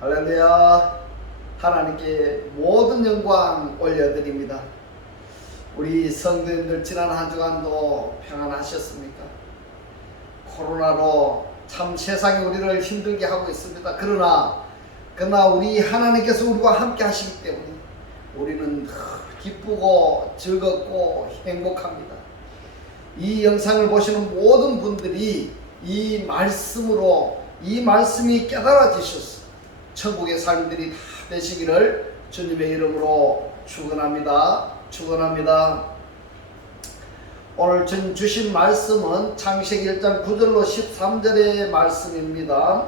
할렐루야. 하나님께 모든 영광 올려드립니다. 우리 성도님들 지난 한 주간도 평안하셨습니까? 코로나로 참 세상이 우리를 힘들게 하고 있습니다. 그러나 우리 하나님께서 우리와 함께 하시기 때문에 우리는 기쁘고 즐겁고 행복합니다. 이 영상을 보시는 모든 분들이 이 말씀으로 이 말씀이 깨달아지셔서 천국의 삶들이 다 되시기를 주님의 이름으로 축원합니다. 오늘 주신 말씀은 창세기 1장 9절로 13절의 말씀입니다.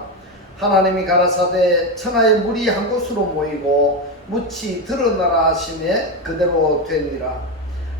하나님이 가라사대 천하의 물이 한 곳으로 모이고 묻이 드러나라 하시매 그대로 되니라.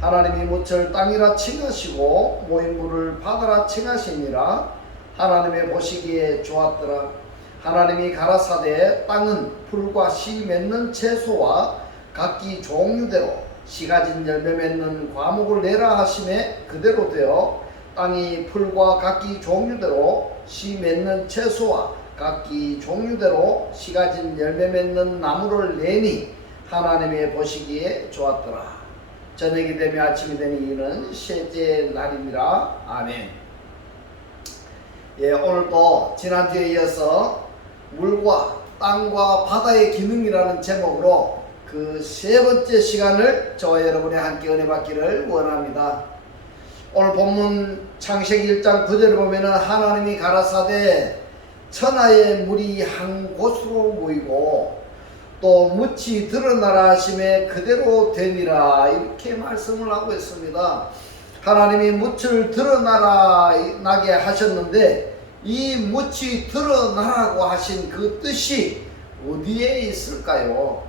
하나님이 묻을 땅이라 칭하시고 모인 물을 바다라 칭하시니라. 하나님의 보시기에 좋았더라. 하나님이 가라사대 땅은 풀과 씨 맺는 채소와 각기 종류대로 씨 가진 열매 맺는 과목을 내라 하심에 그대로 되어 땅이 풀과 각기 종류대로 씨 맺는 채소와 각기 종류대로 씨 가진 열매 맺는 나무를 내니 하나님의 보시기에 좋았더라. 저녁이 되며 아침이 되니 이는 셋째 날이니라. 아멘. 오늘도 지난주에 이어서 물과 땅과 바다의 기능이라는 제목으로 그 세 번째 시간을 저와 여러분이 함께 은혜 받기를 원합니다. 오늘 본문 창세기 1장 9절을 보면은 하나님이 가라사대 천하의 물이 한 곳으로 모이고 또 묻이 드러나라 하심에 그대로 되니라 이렇게 말씀을 하고 있습니다. 하나님이 묻을 드러나게 하셨는데 이 묻이 드러나라고 하신 그 뜻이 어디에 있을까요?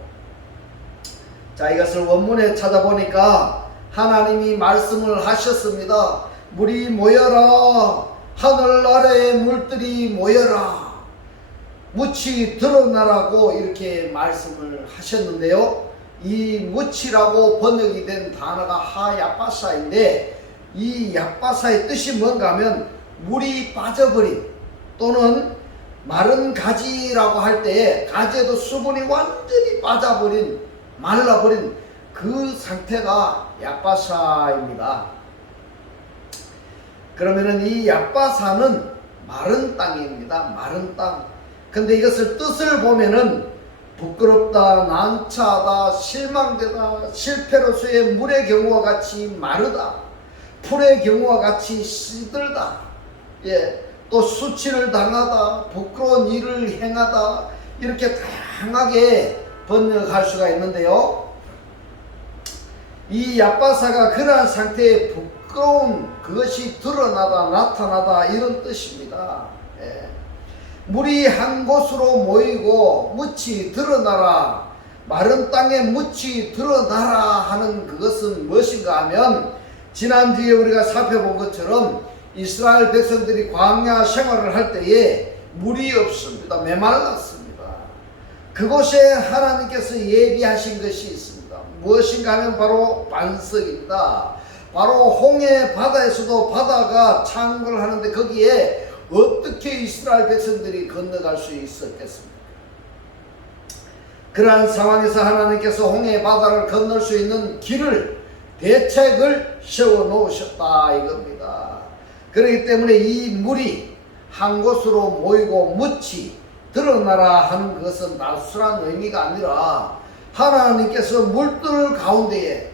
자, 이것을 원문에 찾아보니까 하나님이 말씀을 하셨습니다. 물이 모여라. 하늘 아래의 물들이 모여라. 묻이 드러나라고 이렇게 말씀을 하셨는데요. 이 묻이라고 번역이 된 단어가 하야빠사인데 이 야빠사의 뜻이 뭔가 하면 물이 빠져버린 또는 마른 가지라고 할 때에 가지에도 수분이 완전히 빠져버린 말라버린 그 상태가 야빠사입니다. 그러면은 이 야빠사는 마른 땅입니다. 마른 땅. 근데 이것을 뜻을 보면은 부끄럽다, 난처하다, 실망되다, 실패로서의 물의 경우와 같이 마르다, 풀의 경우와 같이 시들다, 또 수치를 당하다, 부끄러운 일을 행하다, 이렇게 다양하게 번역할 수가 있는데요. 이 야빠사가 그러한 상태의 부끄러운 그것이 드러나다, 나타나다 이런 뜻입니다. 물이 한 곳으로 모이고 묻이 드러나라, 마른 땅에 묻이 드러나라 하는 그것은 무엇인가 하면 지난주에 우리가 살펴본 것처럼 이스라엘 백성들이 광야 생활을 할 때에 물이 없습니다. 메말랐습니다. 그곳에 하나님께서 예비하신 것이 있습니다. 무엇인가 하면 바로 반석입니다. 바로 홍해 바다에서도 바다가 창궐 하는데 거기에 어떻게 이스라엘 백성들이 건너갈 수 있었겠습니까? 그러한 상황에서 하나님께서 홍해 바다를 건널 수 있는 길을, 대책을 세워 놓으셨다 이겁니다. 그렇기 때문에 이 물이 한 곳으로 모이고 묻이 드러나라 하는 것은 단순한 의미가 아니라 하나님께서 물들 가운데에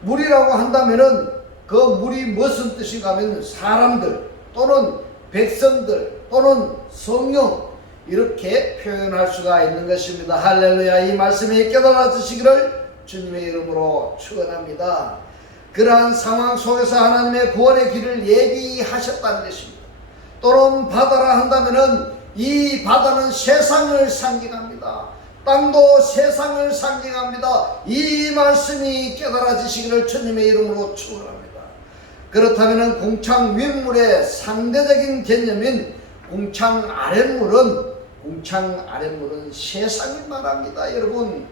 물이라고 한다면은 그 물이 무슨 뜻인가 하면 사람들 또는 백성들 또는 성령 이렇게 표현할 수가 있는 것입니다. 할렐루야. 이 말씀이 깨달아지시기를 주님의 이름으로 축원합니다. 그러한 상황 속에서 하나님의 구원의 길을 예비하셨다는 것입니다. 또는 바다라 한다면은 이 바다는 세상을 상징합니다. 땅도 세상을 상징합니다. 이 말씀이 깨달아지시기를 주님의 이름으로 축원합니다. 그렇다면 궁창 윗물의 상대적인 개념인 궁창 아랫물은 세상을 말합니다. 여러분,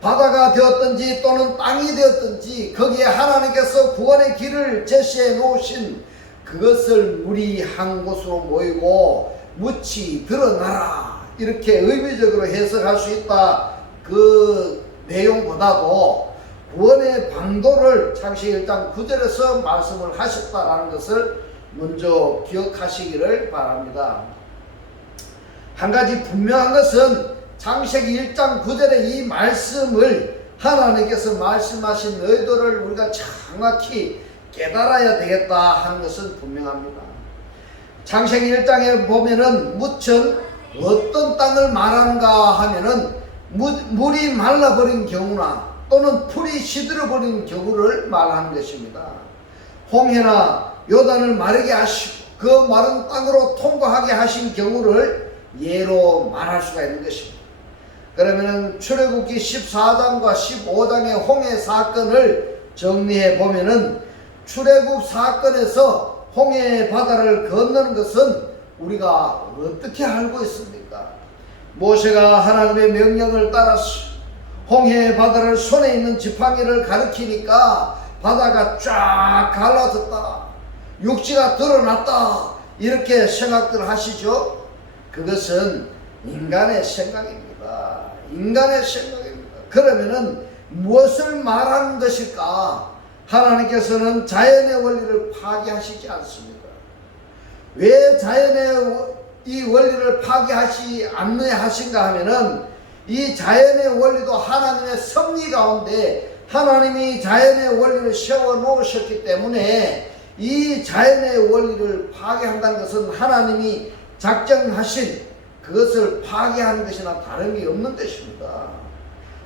바다가 되었든지 또는 땅이 되었든지 거기에 하나님께서 구원의 길을 제시해 놓으신 그것을 물이 한 곳으로 모이고 묻이 드러나라 이렇게 의미적으로 해석할 수 있다. 그 내용보다도 구원의 방도를 창세기 1장 9절에서 말씀을 하셨다라는 것을 먼저 기억하시기를 바랍니다. 한 가지 분명한 것은 창세기 1장 9절의 이 말씀을 하나님께서 말씀하신 의도를 우리가 정확히 깨달아야 되겠다 하는 것은 분명합니다. 창세기 1장에 보면은 무천 어떤 땅을 말하는가 하면은 물이 말라버린 경우나 또는 풀이 시들어버린 경우를 말하는 것입니다. 홍해나 요단을 마르게 하시고 그 마른 땅으로 통과하게 하신 경우를 예로 말할 수가 있는 것입니다. 그러면은 출애굽기 14장과 15장의 홍해 사건을 정리해 보면은 출애굽 사건에서 홍해 바다를 건너는 것은 우리가 어떻게 알고 있습니까? 모세가 하나님의 명령을 따라서 홍해 바다를 손에 있는 지팡이를 가리키니까 바다가 쫙 갈라졌다, 육지가 드러났다, 이렇게 생각들 하시죠? 그것은 인간의 생각입니다. 인간의 생각입니다. 그러면은 무엇을 말하는 것일까? 하나님께서는 자연의 원리를 파괴하시지 않습니다. 왜 자연의 이 원리를 파괴하지 않느냐 하신가 하면은 이 자연의 원리도 하나님의 섭리 가운데 하나님이 자연의 원리를 세워 놓으셨기 때문에 이 자연의 원리를 파괴한다는 것은 하나님이 작정하신 그것을 파괴하는 것이나 다름이 없는 것입니다.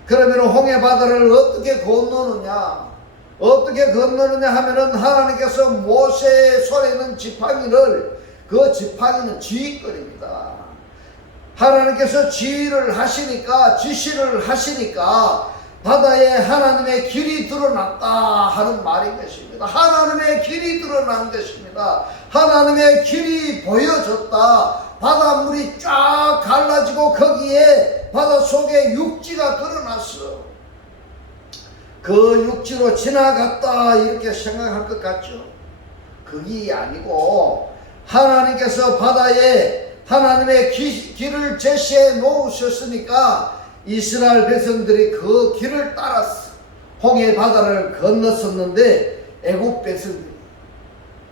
그러면 홍해 바다를 어떻게 건너느냐? 어떻게 건너느냐 하면은 하나님께서 모세의 손에 있는 지팡이를, 그 지팡이는 지휘권입니다. 하나님께서 지휘를 하시니까, 지시를 하시니까 바다에 하나님의 길이 드러났다 하는 말인 것입니다. 하나님의 길이 드러난 것입니다. 하나님의 길이 보여졌다. 바닷물이 쫙 갈라지고 거기에 바다 속에 육지가 드러났어. 그 육지로 지나갔다 이렇게 생각할 것 같죠? 그게 아니고 하나님께서 바다에 하나님의 길을 제시해 놓으셨으니까 이스라엘 백성들이 그 길을 따라서 홍해 바다를 건넜었는데 애국 백성들이,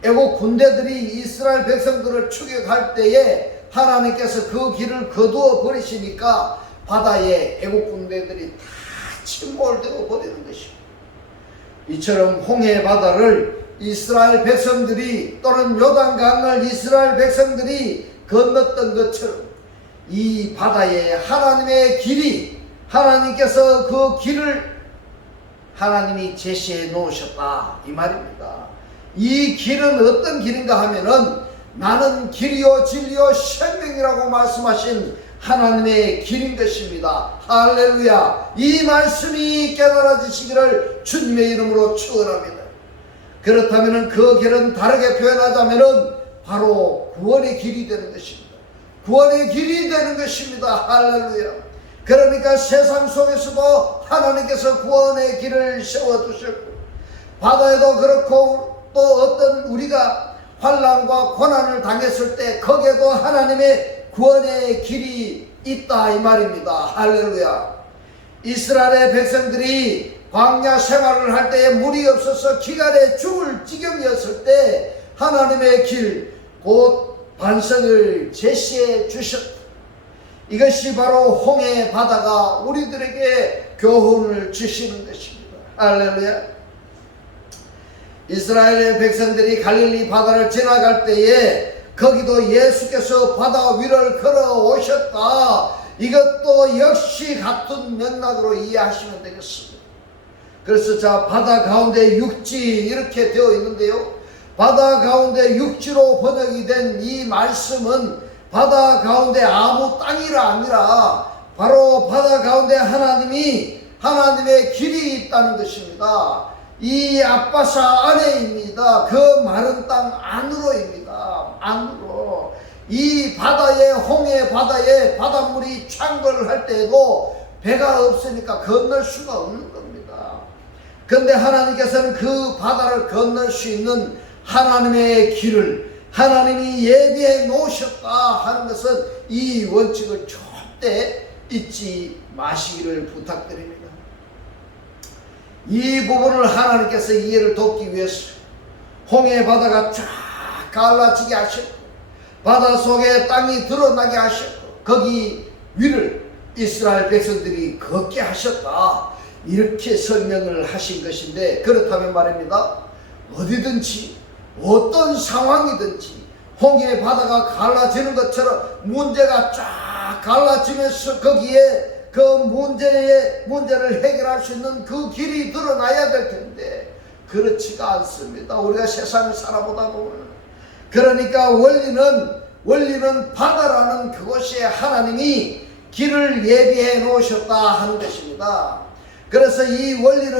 애국 군대들이 이스라엘 백성들을 추격할 때에 하나님께서 그 길을 거두어 버리시니까 바다에 애국 군대들이 다 침몰되어 버리는 것입니다. 이처럼 홍해 바다를 이스라엘 백성들이 또는 요단강을 이스라엘 백성들이 건넜던 것처럼 이 바다에 하나님의 길이, 하나님께서 그 길을 하나님이 제시해 놓으셨다 이 말입니다. 이 길은 어떤 길인가 하면은 나는 길이요 진리요 생명이라고 말씀하신 하나님의 길인 것입니다. 할렐루야. 이 말씀이 깨달아지시기를 주님의 이름으로 축원합니다. 그렇다면 그 길은 다르게 표현하자면 바로 구원의 길이 되는 것입니다. 구원의 길이 되는 것입니다. 할렐루야. 그러니까 세상 속에서도 하나님께서 구원의 길을 세워두셨고 바다에도 그렇고 또 어떤 우리가 환난과 고난을 당했을 때 거기에도 하나님의 구원의 길이 있다 이 말입니다. 할렐루야. 이스라엘의 백성들이 광야 생활을 할 때에 물이 없어서 기갈에 죽을 지경이었을 때 하나님의 길, 곧 반석을 제시해 주셨다. 이것이 바로 홍해 바다가 우리들에게 교훈을 주시는 것입니다. 할렐루야. 이스라엘의 백성들이 갈릴리 바다를 지나갈 때에 거기도 예수께서 바다 위를 걸어 오셨다. 이것도 역시 같은 맥락으로 이해하시면 되겠습니다. 그래서 자, 바다 가운데 육지 이렇게 되어 있는데요. 바다 가운데 육지로 번역이 된 이 말씀은 바다 가운데 아무 땅이라 아니라 바로 바다 가운데 하나님이 하나님의 길이 있다는 것입니다. 이 아빠사 안에입니다. 그 마른 땅 안으로입니다. 안으로. 이 바다에, 홍해 바다에 바닷물이 창궐을 할 때에도 배가 없으니까 건널 수가 없는 겁니다. 그런데 하나님께서는 그 바다를 건널 수 있는 하나님의 길을 하나님이 예비해 놓으셨다 하는 것은 이 원칙을 절대 잊지 마시기를 부탁드립니다. 이 부분을 하나님께서 이해를 돕기 위해서 홍해 바다가 쫙 갈라지게 하셨고 바다 속에 땅이 드러나게 하셨고 거기 위를 이스라엘 백성들이 걷게 하셨다, 이렇게 설명을 하신 것인데, 그렇다면 말입니다, 어디든지 어떤 상황이든지 홍해 바다가 갈라지는 것처럼 문제가 쫙 갈라지면서 거기에 그 문제를 해결할 수 있는 그 길이 드러나야 될 텐데 그렇지가 않습니다. 우리가 세상을 살아보다 보면. 그러니까 원리는 바다라는 그곳에 하나님이 길을 예비해 놓으셨다 하는 것입니다. 그래서 이 원리를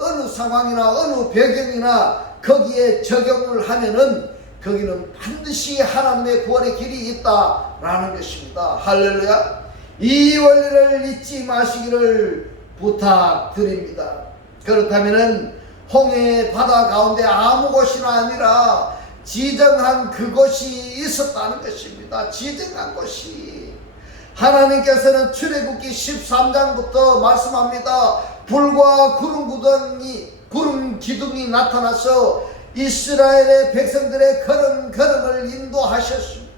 어느 상황이나 어느 배경이나 거기에 적용을 하면은 거기는 반드시 하나님의 구원의 길이 있다라는 것입니다. 할렐루야. 이 원리를 잊지 마시기를 부탁드립니다. 그렇다면은 홍해 바다 가운데 아무 곳이나 아니라 지정한 그곳이 있었다는 것입니다. 지정한 곳이. 하나님께서는 출애굽기 13장부터 말씀합니다. 불과 구름 기둥이 나타나서 이스라엘의 백성들의 걸음을 인도하셨습니다.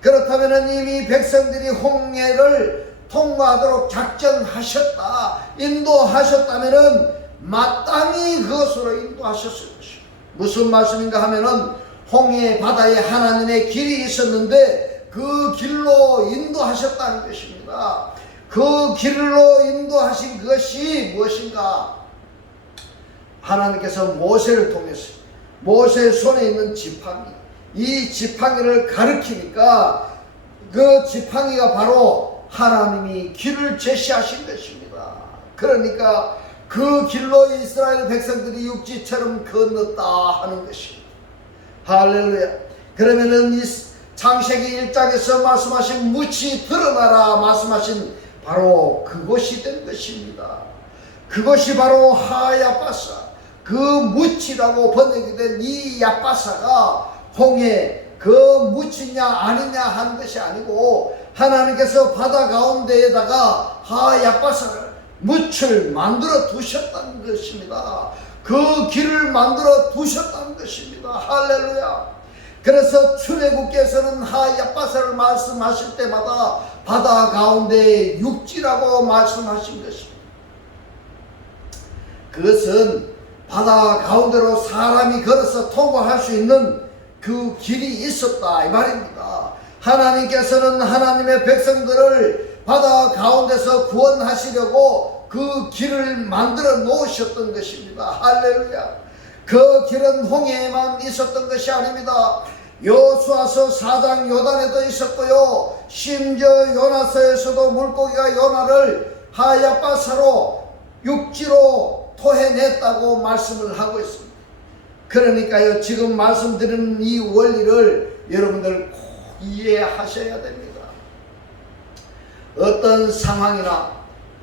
그렇다면 이미 백성들이 홍해를 통과하도록 작정하셨다, 인도하셨다면 마땅히 그것으로 인도하셨을 것입니다. 무슨 말씀인가 하면은 홍해 바다에 하나님의 길이 있었는데 그 길로 인도하셨다는 것입니다. 그 길로 인도하신 그것이 무엇인가? 하나님께서 모세를 통해서 모세의 손에 있는 지팡이, 이 지팡이를 가리키니까 그 지팡이가 바로 하나님이 길을 제시하신 것입니다. 그러니까 그 길로 이스라엘 백성들이 육지처럼 건넜다 하는 것입니다. 할렐루야. 그러면은 이 창세기 1장에서 말씀하신 묻이 드러나라 말씀하신 바로 그곳이 된 것입니다. 그것이 바로 하야바사, 그 묻이라고 번역이 된 이 야바사가 홍해 그 묻이냐 아니냐 하는 것이 아니고 하나님께서 바다 가운데에다가 하야바사를 묻을 만들어 두셨다는 것입니다. 그 길을 만들어 두셨다는 것입니다. 할렐루야. 그래서 출애굽기에서는 하야바사를 말씀하실 때마다 바다 가운데 육지라고 말씀하신 것입니다. 그것은 바다 가운데로 사람이 걸어서 통과할 수 있는 그 길이 있었다 이 말입니다. 하나님께서는 하나님의 백성들을 바다 가운데서 구원하시려고 그 길을 만들어 놓으셨던 것입니다. 할렐루야. 그 길은 홍해에만 있었던 것이 아닙니다. 여호수아서 4장 요단에도 있었고요, 심지어 요나서에서도 물고기가 요나를 하야바사로 육지로 토해냈다고 말씀을 하고 있습니다. 그러니까요, 지금 말씀드리는 이 원리를 여러분들 꼭 이해하셔야 됩니다. 어떤 상황이나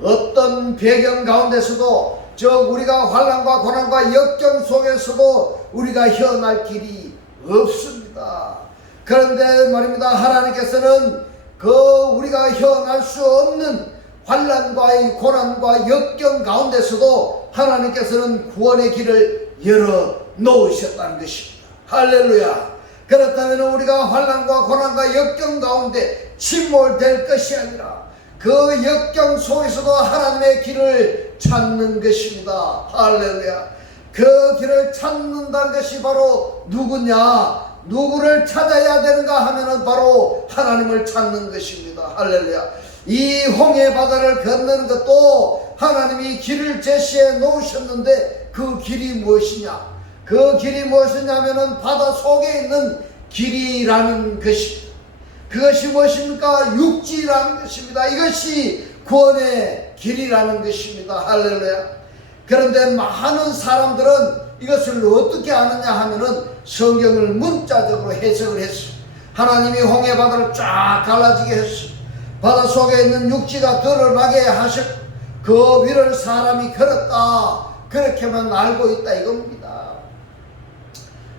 어떤 배경 가운데서도 우리가 환난과 고난과 역경 속에서도 우리가 헤어날 길이 없습니다. 그런데 말입니다, 하나님께서는 우리가 헤어날 수 없는 환난과 고난과 역경 가운데서도 하나님께서는 구원의 길을 열어 놓으셨다는 것입니다. 할렐루야. 그렇다면 우리가 환난과 고난과 역경 가운데 침몰될 것이 아니라 그 역경 속에서도 하나님의 길을 찾는 것입니다. 할렐루야. 그 길을 찾는다는 것이 바로 누구냐? 누구를 찾아야 되는가 하면은 바로 하나님을 찾는 것입니다. 할렐루야. 이 홍해 바다를 건너는 것도 하나님이 길을 제시해 놓으셨는데 그 길이 무엇이냐? 그 길이 무엇이냐면은 바다 속에 있는 길이라는 것입니다. 그것이 무엇입니까? 육지라는 것입니다. 이것이 구원의 길이라는 것입니다. 할렐루야. 그런데 많은 사람들은 이것을 어떻게 아느냐 하면은 성경을 문자적으로 해석을 했어. 하나님이 홍해 바다를 쫙 갈라지게 했어. 바다 속에 있는 육지가 드러나게 하셨고 그 위를 사람이 걸었다, 그렇게만 알고 있다 이겁니다.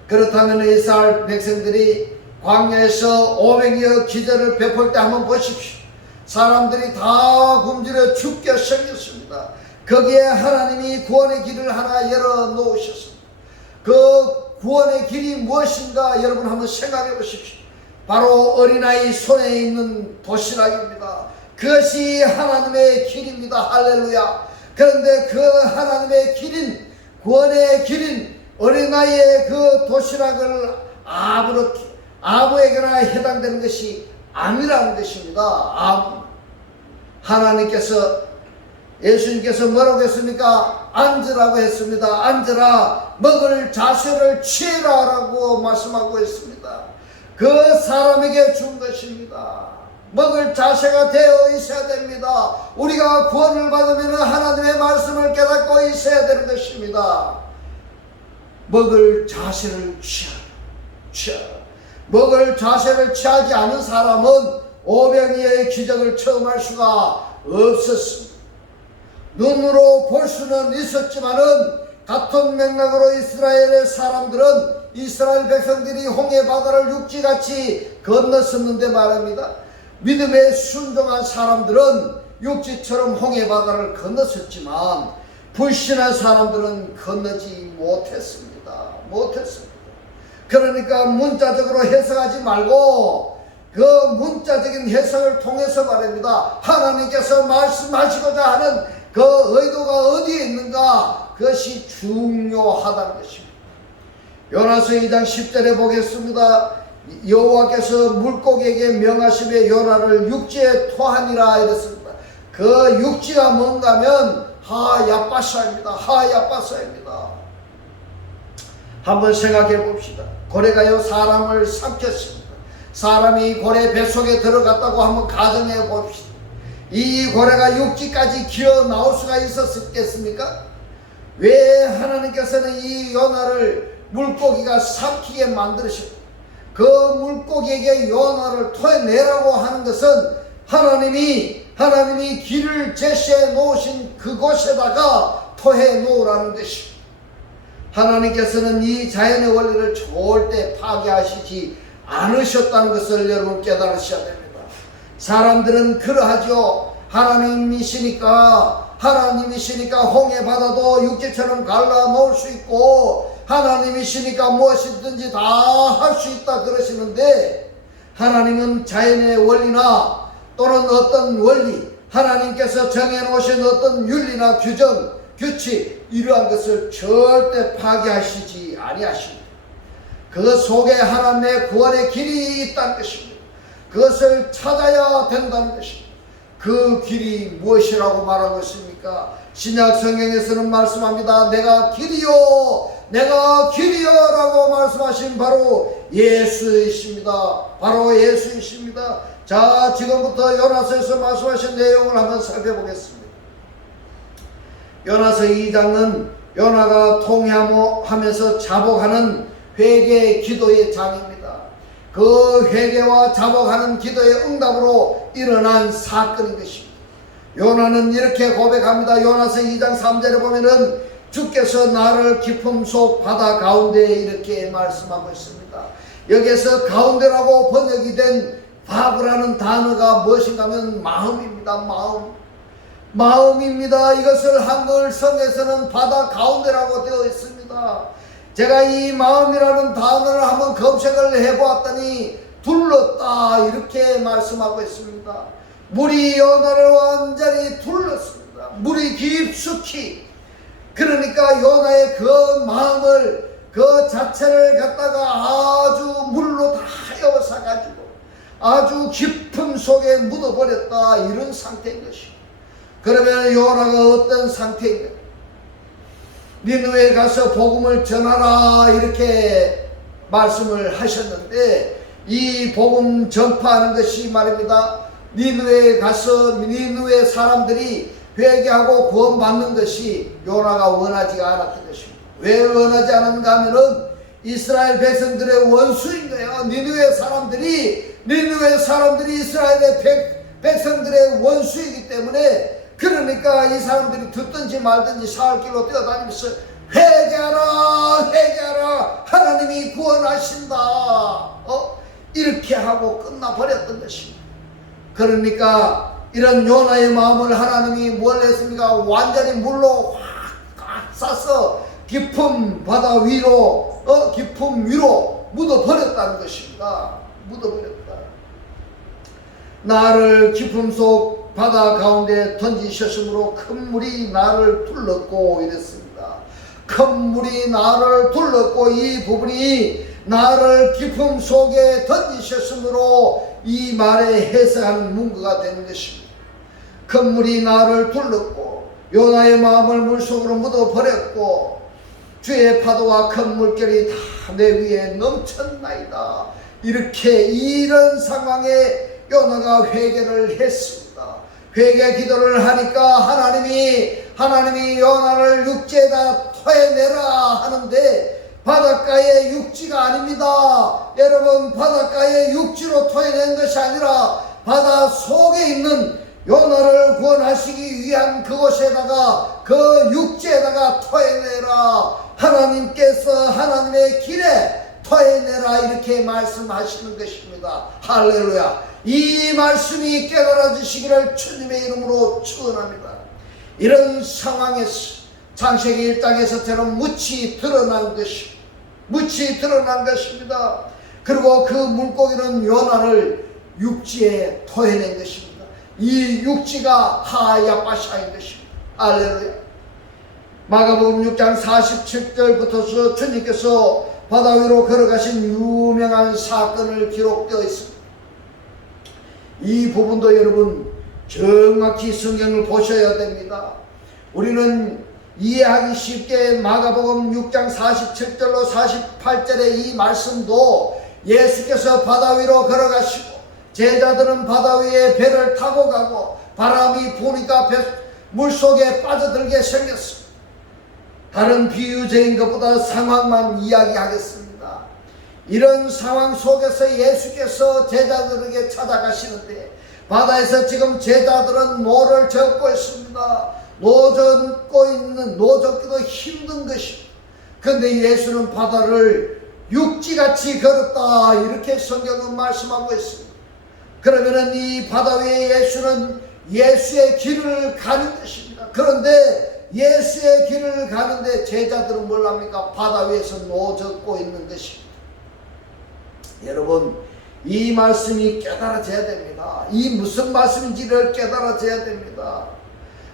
그렇다면 이스라엘 백성들이 광야에서 500여 기적을 베풀 때 한번 보십시오. 사람들이 다 굶주려 죽게 생겼습니다. 거기에 하나님이 구원의 길을 하나 열어놓으셨습니다. 그 구원의 길이 무엇인가 여러분 한번 생각해 보십시오. 바로 어린아이 손에 있는 도시락입니다. 그것이 하나님의 길입니다. 할렐루야. 그런데 그 하나님의 길인, 구원의 길인 어린아이의 그 도시락을 아무에게나 해당되는 것이 아니라는 것입니다. 하나님께서, 예수님께서 뭐라고 했습니까? 앉으라고 했습니다. 앉으라, 먹을 자세를 취해라 라고 말씀하고 있습니다. 그 사람에게 준 것입니다. 먹을 자세가 되어 있어야 됩니다. 우리가 구원을 받으면 하나님의 말씀을 깨닫고 있어야 되는 것입니다. 먹을 자세를 취하라. 먹을 자세를 취하지 않은 사람은 오병이어의 기적을 처음 할 수가 없었습니다. 눈으로 볼 수는 있었지만은 같은 맥락으로 이스라엘의 사람들은, 이스라엘 백성들이 홍해 바다를 육지같이 건넜었는데 말입니다. 믿음에 순종한 사람들은 육지처럼 홍해 바다를 건넜었지만 불신한 사람들은 건너지 못했습니다. 그러니까 문자적으로 해석하지 말고 그 문자적인 해석을 통해서 말입니다. 하나님께서 말씀하시고자 하는 그 의도가 어디에 있는가, 그것이 중요하다는 것입니다. 요나서 2장 10절에 보겠습니다. 여호와께서 물고기에게 명하심에 요나를 육지에 토하니라 이랬습니다. 그 육지가 뭔가 하면 하야빠사입니다. 한번 생각해 봅시다. 고래가요 사람을 삼켰습니다. 사람이 고래 뱃속에 들어갔다고 한번 가정해 봅시다. 이 고래가 육지까지 기어 나올 수가 있었겠습니까? 왜 하나님께서는 이 요나를 물고기가 삼키게 만드셨습니까? 그 물고기에게 요나를 토해내라고 하는 것은 하나님이 길을 제시해 놓으신 그곳에다가 토해 놓으라는 것입니다. 하나님께서는 이 자연의 원리를 절대 파괴하시지 않으셨다는 것을 여러분 깨달으셔야 됩니다. 사람들은 그러하죠. 하나님이시니까 홍해 바다도 육지처럼 갈라놓을 수 있고 하나님이시니까 무엇이든지 다 할 수 있다 그러시는데, 하나님은 자연의 원리나 또는 어떤 원리, 하나님께서 정해놓으신 어떤 윤리나 규정, 규칙, 이러한 것을 절대 파괴하시지 아니하십니다. 그 속에 하나님의 구원의 길이 있다는 것입니다. 그것을 찾아야 된다는 것입니다. 그 길이 무엇이라고 말하고 있습니까? 신약 성경에서는 말씀합니다. 내가 길이요 라고 말씀하신 바로 예수이십니다. 자, 지금부터 요나서에서 말씀하신 내용을 한번 살펴보겠습니다. 요나서 2장은 요나가 통회하면서 자복하는 회개 기도의 장입니다. 그 회개와 자복하는 기도의 응답으로 일어난 사건인 것입니다. 요나는 이렇게 고백합니다. 요나서 2장 3절에 보면은 주께서 나를 깊음 속 바다 가운데 이렇게 말씀하고 있습니다. 여기에서 가운데라고 번역이 된 바브라는 단어가 무엇인가 하면 마음입니다. 마음입니다. 이것을 한글 성에서는 바다 가운데라고 되어 있습니다. 제가 이 마음이라는 단어를 한번 검색을 해보았더니 둘렀다 이렇게 말씀하고 있습니다. 물이 요나를 완전히 둘렀습니다. 물이 깊숙이. 그러니까 요나의 그 마음을, 그 자체를 갖다가 아주 물로 다 에워싸 가지고 아주 깊음 속에 묻어버렸다, 이런 상태인 것입니다. 그러면 요나가 어떤 상태인가? 니느웨에 가서 복음을 전하라 이렇게 말씀을 하셨는데, 이 복음 전파하는 것이 말입니다. 니느웨에 가서 니느웨 사람들이 회개하고 구원받는 것이 요나가 원하지가 않았던 것입니다. 왜 원하지 않았는가 하면은 이스라엘 백성들의 원수인 거예요. 니느웨 사람들이 이스라엘의 백성들의 원수이기 때문에, 그러니까 이 사람들이 듣든지 말든지 사흘길로 뛰어다니면서 회개하라 하나님이 구원하신다 이렇게 하고 끝나버렸던 것입니다. 그러니까 이런 요나의 마음을 하나님이 뭘 했습니까? 완전히 물로 확 싸서 깊은 바다 위로 깊은 위로 묻어버렸다는 것입니다. 묻어버렸다. 나를 깊음 속 바다 가운데 던지셨으므로 큰 물이 나를 둘렀고 이랬습니다. 큰 물이 나를 둘렀고, 이 부분이 나를 깊음 속에 던지셨으므로 이 말에 해석하는 문구가 되는 것입니다. 큰 물이 나를 둘렀고 요나의 마음을 물속으로 묻어버렸고 주의 파도와 큰 물결이 다 내 위에 넘쳤나이다. 이렇게 이런 상황에 요나가 회개를 했습니다. 회개 기도를 하니까 하나님이 요나를 육지에다 토해내라 하는데 바닷가의 육지가 아닙니다. 여러분, 바닷가의 육지로 토해낸 것이 아니라 바다 속에 있는 요나를 구원하시기 위한 그곳에다가, 그 육지에다가 토해내라. 하나님께서 하나님의 길에 토해내라 이렇게 말씀하시는 것입니다. 할렐루야. 이 말씀이 깨달아지시기를 주님의 이름으로 축원합니다. 이런 상황에서 창세기 1장에서처럼 묻이 드러난 것입니다. 그리고 그 물고기는 요나를 육지에 토해낸 것입니다. 이 육지가 하야바샤인 것입니다. 할렐루야. 마가복음 6장 47절부터 주님께서 바다 위로 걸어가신 유명한 사건을 기록되어 있습니다. 이 부분도 여러분 정확히 성경을 보셔야 됩니다. 우리는 이해하기 쉽게 마가복음 6장 47절로 48절의 이 말씀도 예수께서 바다 위로 걸어가시고 제자들은 바다 위에 배를 타고 가고 바람이 부니까 물속에 빠져들게 생겼습니다. 다른 비유적인 것보다 상황만 이야기하겠습니다. 이런 상황 속에서 예수께서 제자들에게 찾아가시는데 바다에서 지금 제자들은 노를 젓고 있습니다. 노 젓기도 힘든 것입니다. 그런데 예수는 바다를 육지같이 걸었다 이렇게 성경은 말씀하고 있습니다. 그러면은 이 바다 위에 예수는 예수의 길을 가는 것입니다. 그런데 예수의 길을 가는데 제자들은 뭘 합니까? 바다 위에서 노 젓고 있는 것입니다. 여러분, 이 말씀이 깨달아져야 됩니다. 이 무슨 말씀인지를 깨달아져야 됩니다.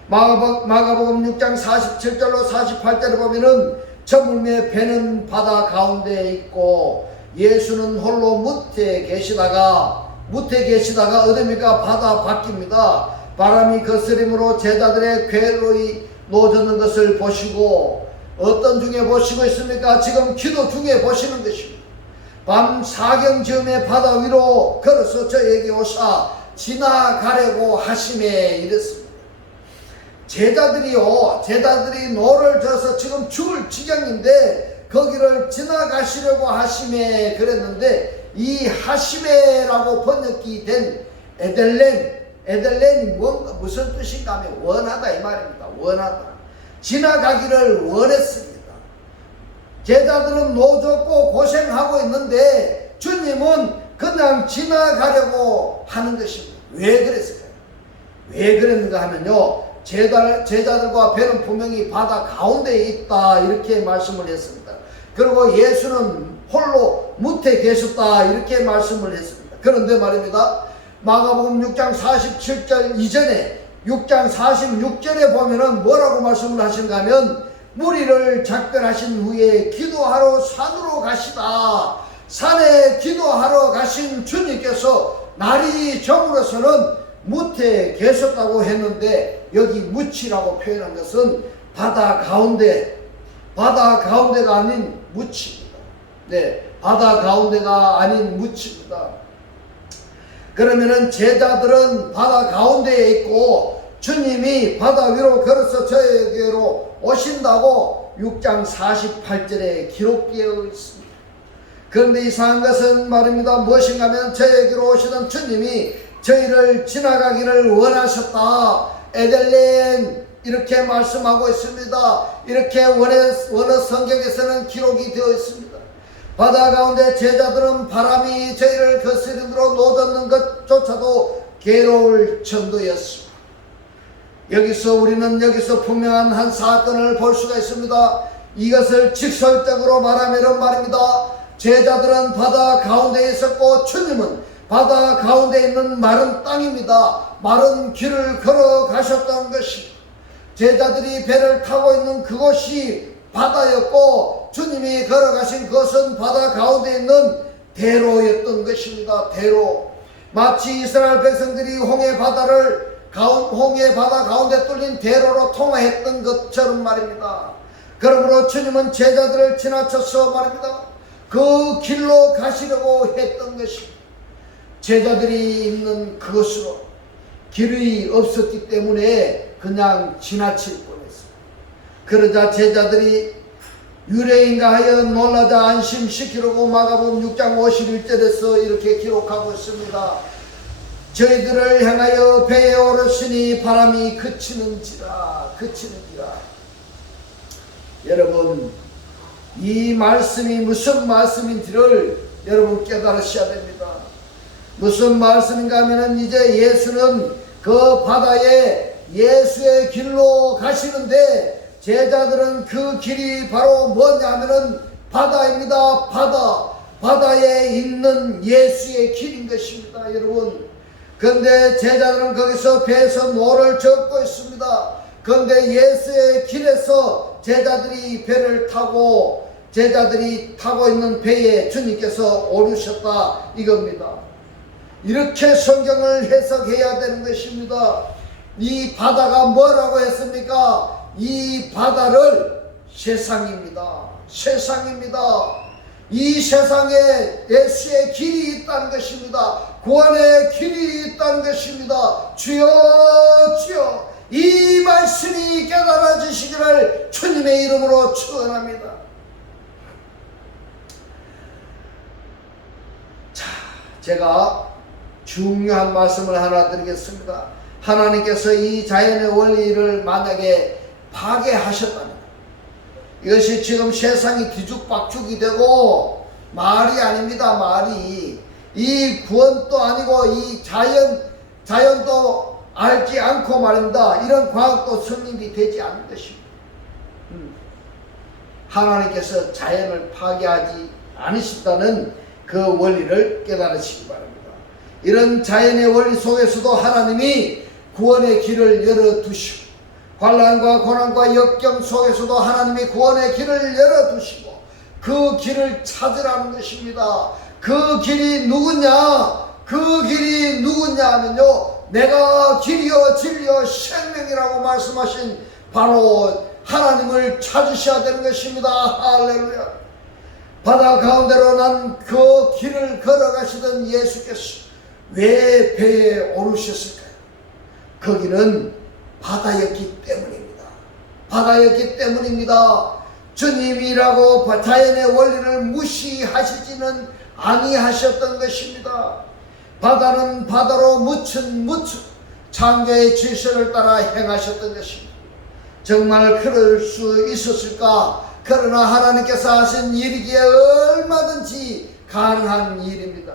마가복음 6장 47절로 48절에 보면은 저물매 배는 바다 가운데에 있고 예수는 홀로 무태에 계시다가 어디입니까? 바다 밖입니다. 바람이 거스림으로 제자들의 괴로이 놓아졌는 것을 보시고, 어떤 중에 보시고 있습니까? 지금 기도 중에 보시는 것입니다. 밤 사경즈음에 바다 위로 걸어서 저에게 오사 지나가려고 하심에 이랬습니다. 제자들이 노를 져서 지금 죽을 지경인데 거기를 지나가시려고 하심에 그랬는데, 이 하심에라고 번역이 된 에델렌이 무슨 뜻인가 하면 원하다 이 말입니다. 원하다. 지나가기를 원했습니다. 제자들은 노젓고 고생하고 있는데 주님은 그냥 지나가려고 하는 것입니다. 왜 그랬을까요? 왜 그랬는가 하면요, 제자들과 배는 분명히 바다 가운데에 있다 이렇게 말씀을 했습니다. 그리고 예수는 홀로 무태 계셨다 이렇게 말씀을 했습니다. 그런데 말입니다, 마가복음 6장 47절 이전에 6장 46절에 보면은 뭐라고 말씀을 하신가 하면, 무리를 작별하신 후에 기도하러 산으로 가시다. 산에 기도하러 가신 주님께서 날이 저물어서는 무태에 계셨다고 했는데, 여기 무치라고 표현한 것은 바다 가운데가 아닌 무치입니다. 네, 바다 가운데가 아닌 무치입니다. 그러면은 제자들은 바다 가운데에 있고 주님이 바다 위로 걸어서 저에게로 오신다고 6장 48절에 기록되어 있습니다. 그런데 이상한 것은 말입니다, 무엇인가 하면 저에게로 오시던 주님이 저희를 지나가기를 원하셨다. 에델렌 이렇게 말씀하고 있습니다. 이렇게 원어 성경에서는 기록이 되어 있습니다. 바다 가운데 제자들은 바람이 저희를 거스림으로 놓아졌는 것조차도 괴로울 정도였습니다. 우리는 여기서 분명한 한 사건을 볼 수가 있습니다. 이것을 직설적으로 말하면 말입니다. 제자들은 바다 가운데에 있었고 주님은 바다 가운데 있는 마른 땅입니다. 마른 길을 걸어가셨던 것입니다. 제자들이 배를 타고 있는 그곳이 바다였고 주님이 걸어가신 그것은 바다 가운데 있는 대로였던 것입니다. 대로. 마치 이스라엘 백성들이 홍해 바다 가운데 뚫린 대로로 통화했던 것처럼 말입니다. 그러므로 주님은 제자들을 지나쳐서 말입니다. 그 길로 가시려고 했던 것입니다. 제자들이 있는 그것으로 길이 없었기 때문에 그냥 지나칠 뻔했습니다. 그러자 제자들이 유래인가 하여 놀라자 안심시키려고 마가복음 6장 51절에서 이렇게 기록하고 있습니다. 저희들을 향하여 배에 오르시니 바람이 그치는지라. 여러분, 이 말씀이 무슨 말씀인지를 여러분 깨달으셔야 됩니다. 무슨 말씀인가 하면은 이제 예수는 그 바다에 예수의 길로 가시는데 제자들은 그 길이 바로 뭐냐 하면은 바다입니다. 바다에 있는 예수의 길인 것입니다. 여러분, 그런데 제자들은 거기서 배에서 노를 젓고 있습니다. 그런데 예수의 길에서 제자들이 배를 타고 제자들이 타고 있는 배에 주님께서 오르셨다 이겁니다. 이렇게 성경을 해석해야 되는 것입니다. 이 바다가 뭐라고 했습니까? 이 바다를 세상입니다. 이 세상에 예수의 길이 있다는 것입니다. 구원의 길이 있다는 것입니다. 주여 이 말씀이 깨달아지시기를 주님의 이름으로 축원합니다. 자, 제가 중요한 말씀을 하나 드리겠습니다. 하나님께서 이 자연의 원리를 만약에 파괴하셨다면 이것이 지금 세상이 뒤죽박죽이 되고 말이 아닙니다. 말이 이 구원도 아니고 이 자연도 알지 않고 말입니다. 이런 과학도 성립이 되지 않는 것입니다. 하나님께서 자연을 파괴하지 않으신다는 그 원리를 깨달으시기 바랍니다. 이런 자연의 원리 속에서도 하나님이 구원의 길을 열어두시고 환난과 고난과 역경 속에서도 하나님이 구원의 길을 열어두시고 그 길을 찾으라는 것입니다. 그 길이 누구냐? 그 길이 누구냐 하면요, 내가 길이요 진리요 생명이라고 말씀하신 바로 하나님을 찾으셔야 되는 것입니다. 할렐루야. 바다 가운데로 난 그 길을 걸어가시던 예수께서 왜 배에 오르셨을까요? 거기는 바다였기 때문입니다. 주님이라고 자연의 원리를 무시하시지는 아니하셨던 것입니다. 바다는 바다로 무춘 창조의 질서를 따라 행하셨던 것입니다. 정말 그럴 수 있었을까? 그러나 하나님께서 하신 일이기에 얼마든지 가능한 일입니다.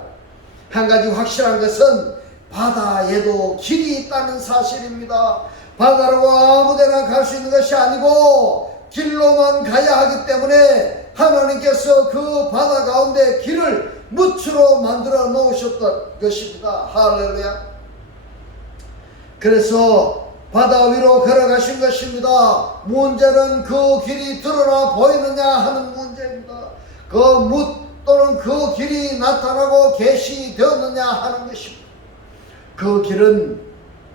한 가지 확실한 것은 바다에도 길이 있다는 사실입니다. 바다로 아무데나 갈 수 있는 것이 아니고 길로만 가야 하기 때문에 하나님께서 그 바다 가운데 길을 무추로 만들어 놓으셨던 것입니다. 할렐루야. 그래서 바다 위로 걸어가신 것입니다. 문제는 그 길이 드러나 보이느냐 하는 문제입니다. 그 또는 그 길이 나타나고 계시되었느냐 하는 것입니다. 그 길은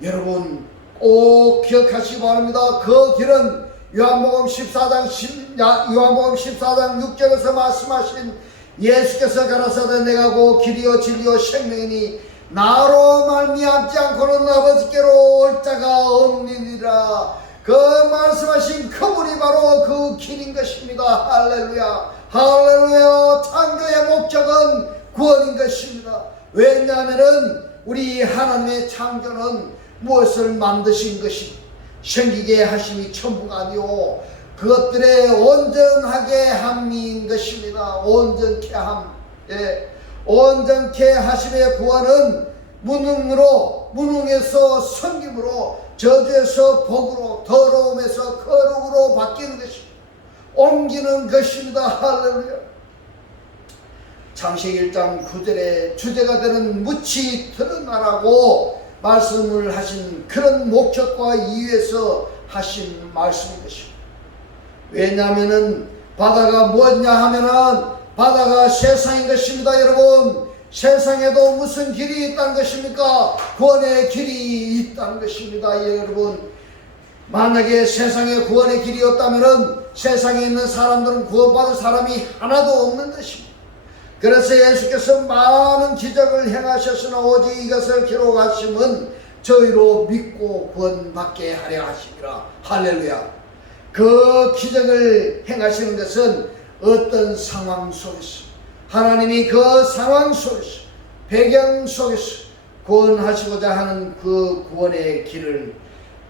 여러분 꼭 기억하시기 바랍니다. 그 길은 요한복음 14장 6절에서 말씀하신 예수께서 가라사대 내가 그 길이요 진리요 생명이니 나로 말미암지 않고는 아버지께로 올 자가 없느니라. 그 말씀하신 그분이 바로 그 길인 것입니다. 할렐루야. 창조의 목적은 구원인 것입니다. 왜냐하면 우리 하나님의 창조는 무엇을 만드신 것이 생기게 하심이 천부가 아니오 그것들의 온전하게 함인 것입니다. 온전케 함. 온전케 하심의 구원은 무능으로 무능에서 섬김으로, 저주에서 복으로, 더러움에서 거룩으로 바뀌는 것입니다. 옮기는 것입니다. 할렐루야. 창세기 1장 9절에 주제가 되는 묻히 드러나라고 말씀을 하신 그런 목적과 이유에서 하신 말씀인 것입니다. 왜냐하면은 바다가 뭐냐 하면은 바다가 세상인 것입니다. 여러분, 세상에도 무슨 길이 있다는 것입니까? 구원의 길이 있다는 것입니다. 여러분, 만약에 세상에 구원의 길이 없다면은 세상에 있는 사람들은 구원받을 사람이 하나도 없는 것입니다. 그래서 예수께서 많은 기적을 행하셨으나 오직 이것을 기록하심은 저희로 믿고 구원받게 하려 하심이라. 할렐루야. 그 기적을 행하시는 것은 어떤 상황 속에서, 하나님이 그 상황 속에서, 배경 속에서 구원하시고자 하는 그 구원의 길을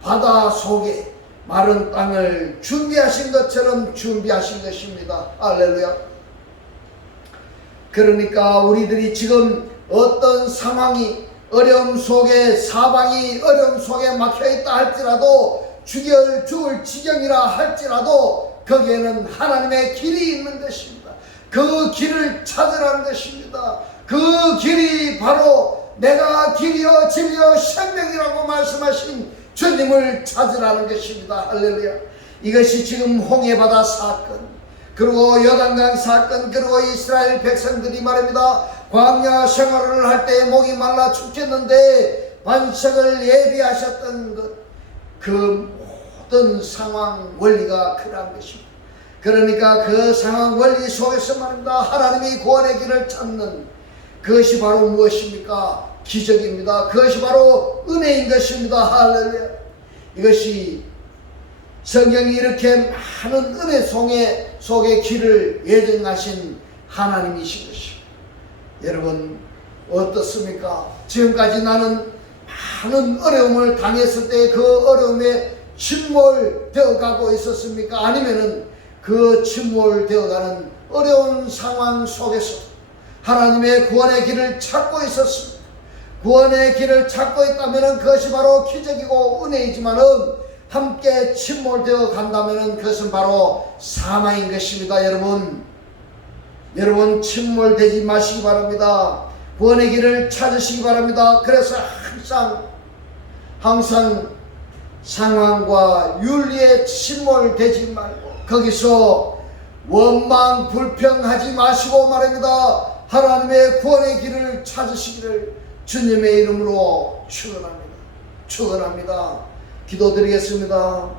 바다 속에 마른 땅을 준비하신 것처럼 준비하신 것입니다. 할렐루야. 그러니까 우리들이 지금 어떤 상황이 어려움 속에, 사방이 어려움 속에 막혀있다 할지라도, 죽을 지경이라 할지라도 거기에는 하나님의 길이 있는 것입니다. 그 길을 찾으라는 것입니다. 그 길이 바로 내가 길이요 진리요 생명이라고 말씀하신 주님을 찾으라는 것입니다. 할렐루야. 이것이 지금 홍해바다 사건, 그리고 요단강 사건, 그리고 이스라엘 백성들이 말입니다, 광야 생활을 할 때 목이 말라 죽겠는데 반석을 예비하셨던 것, 그 모든 상황 원리가 그러한 것입니다. 그러니까 그 상황 원리 속에서 말입니다, 하나님이 구원의 길을 찾는 그것이 바로 무엇입니까? 기적입니다. 그것이 바로 은혜인 것입니다. 할렐루야. 이것이 성경이 이렇게 많은 은혜 속에 길을 예정하신 하나님이신 것입니다. 여러분 어떻습니까? 지금까지 나는 많은 어려움을 당했을 때 그 어려움에 침몰되어 가고 있었습니까? 아니면은 그 침몰되어 가는 어려운 상황 속에서 하나님의 구원의 길을 찾고 있었습니다. 구원의 길을 찾고 있다면 그것이 바로 기적이고 은혜이지만은 함께 침몰되어 간다면 그것은 바로 사망인 것입니다. 여러분 침몰되지 마시기 바랍니다. 구원의 길을 찾으시기 바랍니다. 그래서 항상 상황과 윤리에 침몰되지 말고 거기서 원망 불평하지 마시고 말입니다, 하나님의 구원의 길을 찾으시기를 주님의 이름으로 축원합니다. 기도드리겠습니다.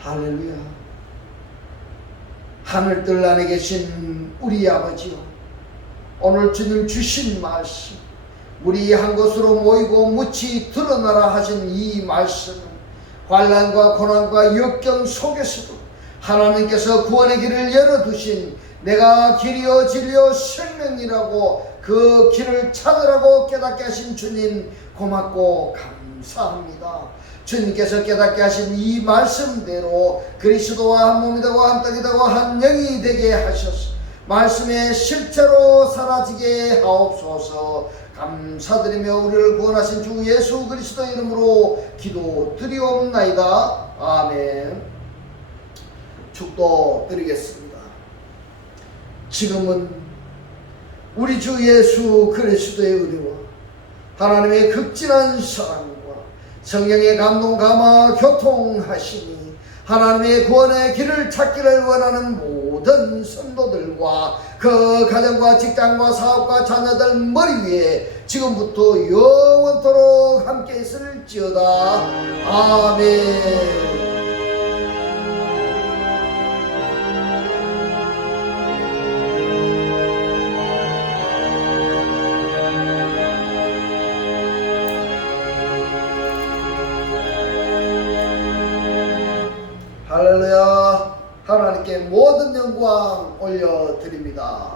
할렐루야. 하늘들 안에 계신 우리 아버지요, 오늘 주님 주신 말씀, 우리 한 곳으로 모이고 묻히 드러나라 하신 이 말씀은 환난과 고난과 역경 속에서도 하나님께서 구원의 길을 열어두신 내가 길이요 진리요 생명이라고 그 길을 찾으라고 깨닫게 하신 주님 고맙고 감사합니다. 주님께서 깨닫게 하신 이 말씀대로 그리스도와 한 몸이 되고 한 떡이 되고 한 영이 되게 하셔서 말씀의 실체로 사라지게 하옵소서. 감사드리며 우리를 구원하신 주 예수 그리스도의 이름으로 기도드리옵나이다. 아멘. 축도 드리겠습니다. 지금은 우리 주 예수 그리스도의 은혜와 하나님의 극진한 사랑과 성령의 감동 감화 교통하시니 하나님의 구원의 길을 찾기를 원하는 모든 성도들과 그 가정과 직장과 사업과 자녀들 머리 위에 지금부터 영원토록 함께 있을지어다. 아멘. 할렐루야. 하나님께 모든 영광 올려드립니다.